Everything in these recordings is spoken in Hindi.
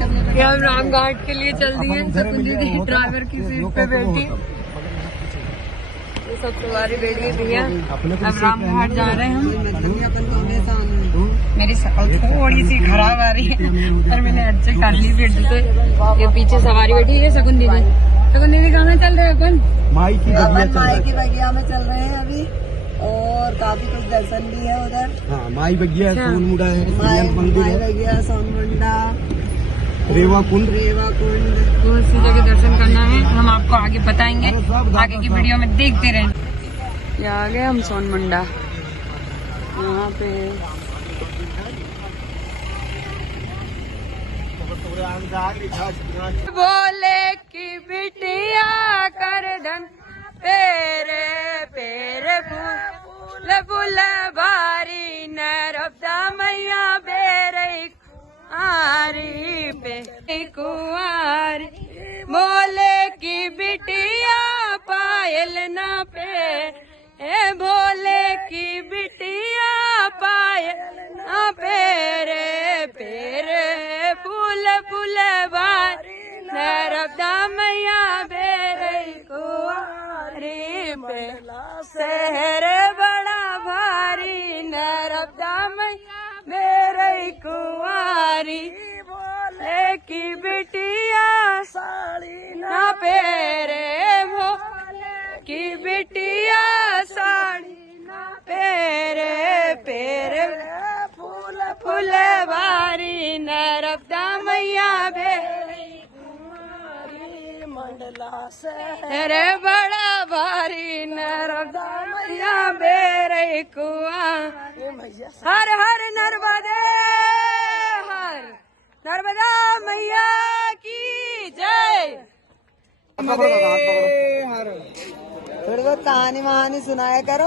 ये हम राम घाट के लिए चल दिए। शकुन दीदी ड्राइवर की सीट पे बैठी, ये सब सवारी बैठी है भैया। अब राम घाट जा रहे हैं हम। मेरी शक्ल थोड़ी सी खराब आ रही है पर मैंने अच्छे कर ली फिर से। ये पीछे सवारी बैठी है शकुन दीदी। शकुन दीदी कहाँ चल रहे हैं अपन? माई की बगिया में चल रहे हैं अभी, और काफी कुछ दर्शन भी है उधर। हाँ, माई बगिया सोनमुंडा है, माई बगिया सोनमुंडा, रेवा कुंड। बहुत सी जगह दर्शन करना है, हम आपको आगे बताएंगे, आगे की वीडियो में देखते रहें। यहाँ आ गए हम सोनमुंडा। यहाँ पे बोले की बिटिया कर धन पेरे पेरे फूल फूल बारी नरबदा मैया बेरे आरी पे कुआरी। बोले की बिटिया पायल ना पे, ए भोले की बिटिया पायल ना पेरे पेरे फूल फूल बारी नरबदा मैया बेरे कुआरी पे। शहर बड़ा भारी नरबदा मैया बेरे कुआरी। बोले की बिटिया साड़ी ना पेरे, भोले की बिटिया साड़ी ना पेरे पेरे फूल फूल बारी नरबदा मैया बेरे मंडला शहर बड़ा भारी नरबदा मैया बेरे कुआरी। हर हर नर्मदे, हर नर्मदा मैया की जय। थोड़ी बहुत कहानी वहानी सुनाया करो।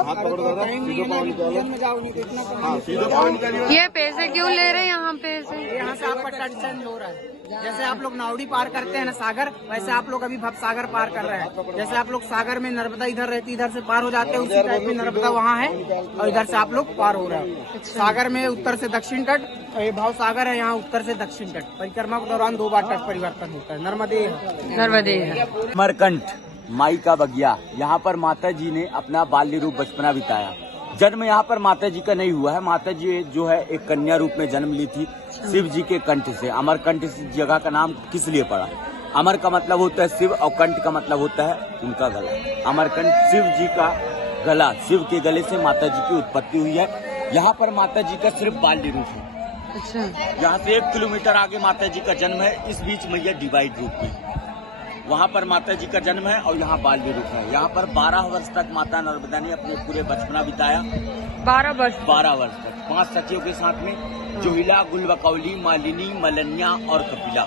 ये पैसे क्यों ले रहे हैं यहाँ पे से? यहाँ से आपका टच चेंज हो रहा है। जैसे आप लोग नावड़ी पार करते हैं ना सागर, वैसे आप लोग अभी भवसागर पार कर रहे हैं। जैसे आप लोग सागर में नर्मदा इधर रहती, इधर से पार हो जाते हैं, उसी टाइप में नर्मदा वहाँ है और इधर से आप लोग पार हो रहे हैं। सागर में उत्तर से दक्षिण तट, ये भवसागर है, यहाँ उत्तर से दक्षिण तट। परिक्रमा के दौरान 2 बार तट परिवर्तन होता है। नर्मदे नर्मदे अमरकंठ माई का बगिया, यहाँ पर माता जी ने अपना बाल्य रूप बचपना बिताया। जन्म यहाँ पर माता जी का नहीं हुआ है। माता जी जो है एक कन्या रूप में जन्म ली थी शिव जी के कंठ से। अमरकंठ इस जगह का नाम किस लिए पड़ा? अमर का मतलब होता है शिव और कंठ का मतलब होता है उनका गला। अमरकंठ शिव जी का गला, शिव के गले से माता जी की उत्पत्ति हुई है। यहाँ पर माता जी का सिर्फ बाल्य रूप है। अच्छा, यहाँ से 1 किलोमीटर आगे माता जी का जन्म है। इस बीच मैया डिवाइड रूप में, वहाँ पर माता जी का जन्म है और यहाँ बाल्य रूप है। यहाँ पर 12 वर्ष तक माता नर्मदा ने अपने पूरे बचपना बिताया। 12 वर्ष 12 वर्ष तक 5 सखियों के साथ में, जोहिला, गुलबकौली, मालिनी, मलन्या और कपिला।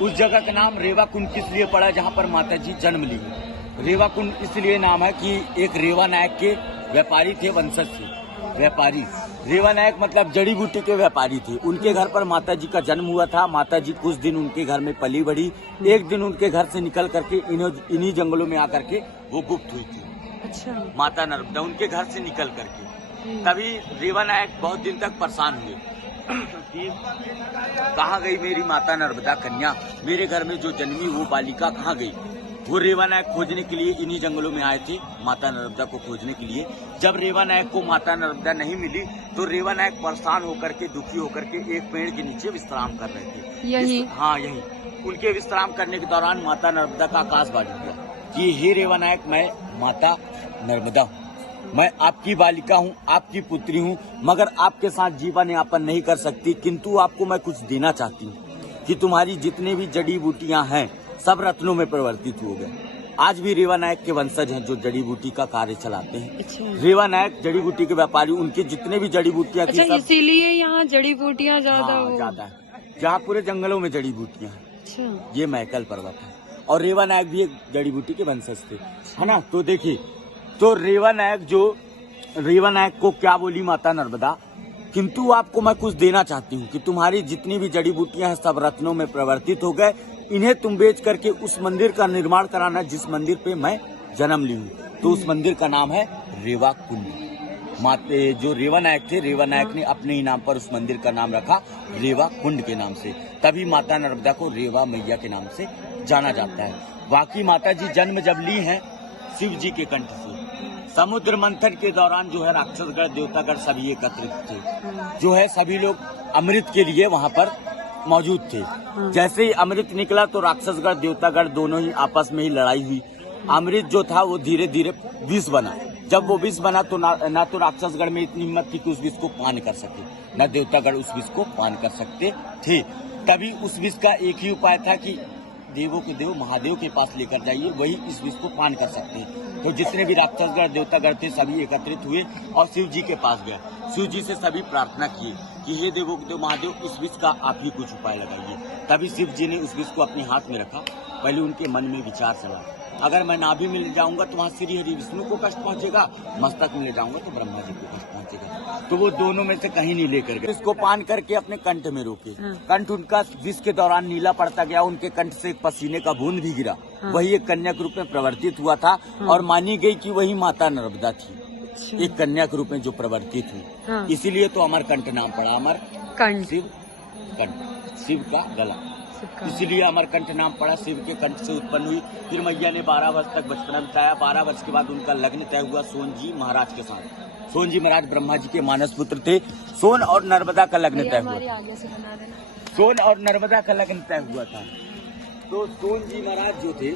उस जगह का नाम रेवा कुंड किस लिए पड़ा? जहाँ पर माता जी जन्म ली। रेवा कुंड इसलिए नाम है कि एक रेवा नायक के व्यापारी थे, वंशज से व्यापारी। रेवा नायक मतलब जड़ी बूटी के व्यापारी थे। उनके घर पर माता जी का जन्म हुआ था। माता जी कुछ दिन उनके घर में पली बढ़ी। एक दिन उनके घर से निकल करके इन्हीं जंगलों में आकर के वो गुप्त हुई थी। अच्छा, माता नर्मदा उनके घर से निकल करके। तभी रेवा नायक बहुत दिन तक परेशान हुए कि कहाँ गई मेरी माता नर्मदा कन्या, मेरे घर में जो जन्मी वो बालिका कहाँ गई। वो रेवा नायक खोजने के लिए इन्हीं जंगलों में आए थे, माता नर्मदा को खोजने के लिए। जब रेवा नायक को माता नर्मदा नहीं मिली तो रेवा नायक परेशान होकर के, दुखी होकर के एक पेड़ के नीचे विश्राम कर रहे थे। यही? हाँ, यही। उनके विश्राम करने के दौरान माता नर्मदा का आकाशवाणी हुआ कि हे रेवा नायक, मैं माता नर्मदा हूँ, मैं आपकी बालिका हूँ, आपकी पुत्री हूँ, मगर आपके साथ जीवन यापन नहीं कर सकती, किंतु आपको मैं कुछ देना चाहती हूँ कि तुम्हारी जितने भी जड़ी बूटियाँ हैं सब रत्नों में परिवर्तित हो गए। आज भी रेवा नायक के वंशज हैं जो जड़ी बूटी का कार्य चलाते हैं। अच्छा। रेवा नायक जड़ी बूटी के व्यापारी, उनके जितने भी जड़ी बूटियाँ थी, अच्छा, इसीलिए यहाँ जड़ी बूटियाँ ज्यादा है। जहाँ पूरे जंगलों में जड़ी बूटियाँ हैं। अच्छा, ये मैकल पर्वत है और रेवा नायक भी एक जड़ी बूटी के वंशज थे, है ना। तो देखिए, तो रेवा नायक को क्या बोली माता नर्मदा, किंतु आपको मैं कुछ देना चाहती हूँ कि तुम्हारी जितनी भी जड़ी बूटियां हैं सब रत्नों में परिवर्तित हो गए, इन्हें तुम बेच करके उस मंदिर का निर्माण कराना जिस मंदिर पे मैं जन्म ली हूँ। तो उस मंदिर का नाम है रेवा कुंड। माते जो रेवा नायक थे, रेवा नायक ने अपने ही नाम पर उस मंदिर का नाम रखा रेवा कुंड के नाम से। तभी माता नर्मदा को रेवा मैया के नाम से जाना जाता है। बाकी माता जी जन्म जब ली हैं शिव जी के कंठ से, समुद्र मंथन के दौरान जो है राक्षसगढ़ देवतागढ़ सभी एकत्रित थे, जो है सभी लोग अमृत के लिए वहाँ पर मौजूद थे। जैसे ही अमृत निकला तो राक्षसगढ़ देवतागढ़ दोनों ही आपस में ही लड़ाई हुई। अमृत जो था वो धीरे धीरे विष बना। जब वो विष बना तो ना तो राक्षसगढ़ में इतनी हिम्मत थी कि उस विष को पान कर सके, न देवतागढ़ उस विष को पान कर सकते थे। तभी उस विष का एक ही उपाय था कि देवों के देव महादेव के पास लेकर जाइए, वही इस विष को पान कर सकते हैं। तो जितने भी राक्षसगढ़ देवतागढ़ थे सभी एकत्रित हुए और शिव जी के पास गए। शिव जी से सभी प्रार्थना किए कि हे देवों के देव महादेव, इस विष का आप ही कुछ उपाय लगाइए। तभी शिव जी ने उस विष को अपने हाथ में रखा। पहले उनके मन में विचार चला, अगर मैं नाभि में ले जाऊंगा तो वहाँ श्री हरि विष्णु को कष्ट पहुंचेगा, मस्तक में ले जाऊंगा तो ब्रह्मा जी को कष्ट पहुंचेगा। तो वो दोनों में से कहीं नहीं लेकर गए। इसको पान करके अपने कंठ में रोके। कंठ उनका विष के दौरान नीला पड़ता गया, उनके कंठ से पसीने का बूंद भी गिरा। वही एक कन्या के रूप में प्रवर्तित हुआ था और मानी गई कि वही माता नर्मदा थी, एक कन्या के रूप में जो प्रवर्तित हुई। इसीलिए तो अमरकंठ नाम पड़ा, अमरकंठ शिव कंठ, शिव का गला, इसीलिए अमरकंठ नाम पड़ा। शिव के कंठ से उत्पन्न हुई। फिर मैया ने 12 वर्ष तक बचपना बिताया। 12 वर्ष के बाद उनका लग्न तय हुआ सोन जी महाराज के साथ। सोन जी महाराज ब्रह्मा जी के मानस पुत्र थे। सोन और नर्मदा का लग्न तय हुआ। सोन और नर्मदा का लग्न तय हुआ था। तो सोन जी महाराज जो थे,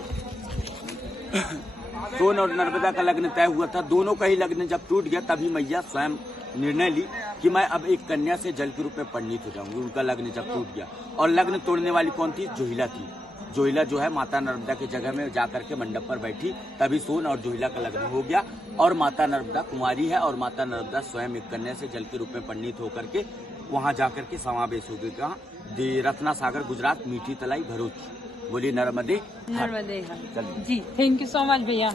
सोन और नर्मदा का लग्न तय हुआ था। दोनों का ही लग्न जब टूट गया तभी मैया स्वयं निर्णय ली कि मैं अब एक कन्या से जल के रूप में परिणित हो जाऊंगी। उनका लग्न जब टूट गया, और लग्न तोड़ने वाली कौन थी? जोहिला थी। जोहिला जो है माता नर्मदा की जगह में जाकर के मंडप पर बैठी, तभी सोन और जोहिला का लग्न हो गया। और माता नर्मदा कुमारी है और माता नर्मदा स्वयं एक कन्या से जल के रूप में परिणित होकर के वहाँ जाकर के समावेश हो गई। कहाँ? रत्ना सागर गुजरात, मीठी तलाई भरूच। बोली नर्मदे नर्मदे। जी, थैंक यू सो मच भैया।